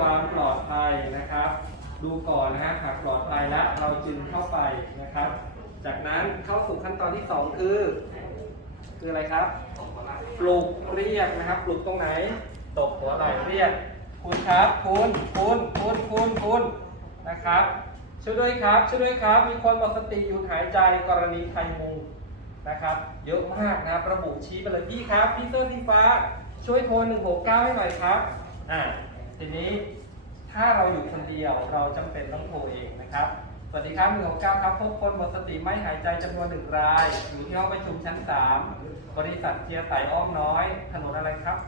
ความปลอดภัยนะครับ ดูก่อนนะฮะหากปลอดภัยแล้วเราจึงเข้าไปนะครับ จากนั้นเข้าสู่ขั้นตอนที่สองคือ คืออะไรครับปลุกเรียกนะครับปลุกตรงไหน ตกหัวไหล่เรียก คุณครับ คุณคุณคุณคุณคุณนะครับช่วยด้วยครับ ช่วยด้วยครับ มีคนหมดสติหยุดหายใจกรณีไทยมุงนะครับ เยอะมากนะครับ ระบุชี้ไปเลยพี่ครับ พี่เสื้อสีฟ้า ช่วยโทร 169 ให้หน่อยครับ อ่า ทีนี้ถ้าเราอยู่คนเดียวเราจำเป็นต้องโทรเองนะครับ สวัสดีครับ169ครับพบคนหมดสติไม่หายใจจำนวนหนึ่งราย อยู่ที่ห้องประชุมชั้น3บริษัทเจียไต่อ้อมน้อย ถนนอะไรครับ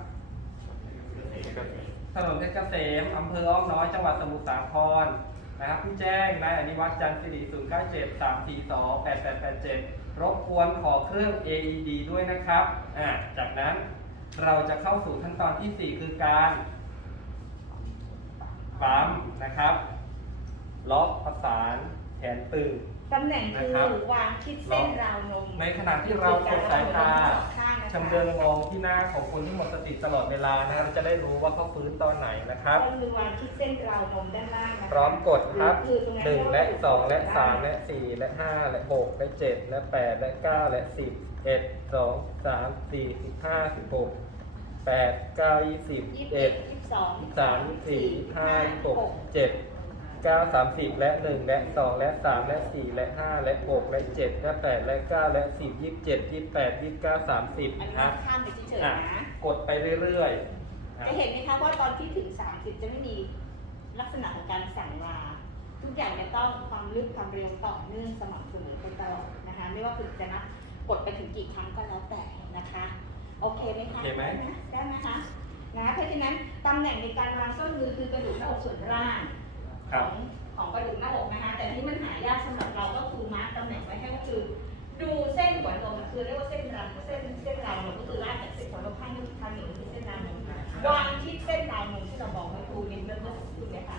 ถนนเพชรเกษมอำเภออ้อมน้อย จังหวัดสมุทรสาครนะครับผู้แจ้งนายอนิวัฒน์จันทร์สิริ0 9 7 3 4 2 8 8 8 7รบกวนขอเครื่อง AED ด้วยนะครับอ่าจากนั้นเราจะเข้าสู่ขั้นตอนที่ 4 คือการ ปั๊มนะครับล็อกประสานแขนตึง ตำแหน่งคือวางคิดเส้นราวนมในขณะที่เรากดสายตาชำเลืองมองที่หน้าของคนที่หมดสติตลอดเวลานะครับจะได้รู้ว่าเขาฟื้นตอนไหนนะครับ ก็คือวางคิดเส้นราวนมด้านล่างพร้อมกดครับหนึ่งและสองและสามและสี่และห้าและหกและเจ็ดและแปดและเก้าและสิบเอ็ดสองสามสี่สิบห้าสิบหก แปดเก้ายี่สิบยี่สิบเอ็เอ็ดดยี่สิบสองยี่สิบสามยี่สิบสี่ยี่สิบห้ายี่สิบหกเจ็ดเก้าสามสิบและหนึ่งและสองและสามและสี่และห้าและหกและเจ็ดและแปดและเก้าและสิบยี่สิบเจ็ดยี่สิบแปดยี่สิบเก้าสามสิบอันนี้นะข้ามไปเฉยอะๆนะ กดไปเรื่อยๆนะจะเห็นไหมคะว่าตอนที่ถึง 30 จะไม่มีลักษณะของการสั่งลาทุกอย่างจะต้องความลึกความเร็วต่อเนื่องสม่ำเสมอไปตลอดนะคะ ไม่ว่าคุณจะนับกดไปถึงกี่ครั้งก็แล้วแต่นะคะ โอเคไหมคะโอเคไหมด้นะได้ไหมคะนะเพราะฉะนั้นตำแหน่งในการวางส้นมือคือกระดูกหน้าอกส่วนล่างครัขบองของกระดูกหน้าอกนะคะ แต่ที่มันหายากสำหรับเราก็คือมาร์กตำแหน่งไว้ให้ก็คือ ดูเส้นหัวนมคือเรียกว่าเส้นรังเส้นเส้นราวนมก็คือลากจากเส้นหัวนมข้างหนึงข้างหนึ่งคือเส้นราวนมวางที่เส้นราวนมที่เราบอกไว้ครูเน้นเมื่อสักครู่เนี้ค่ะ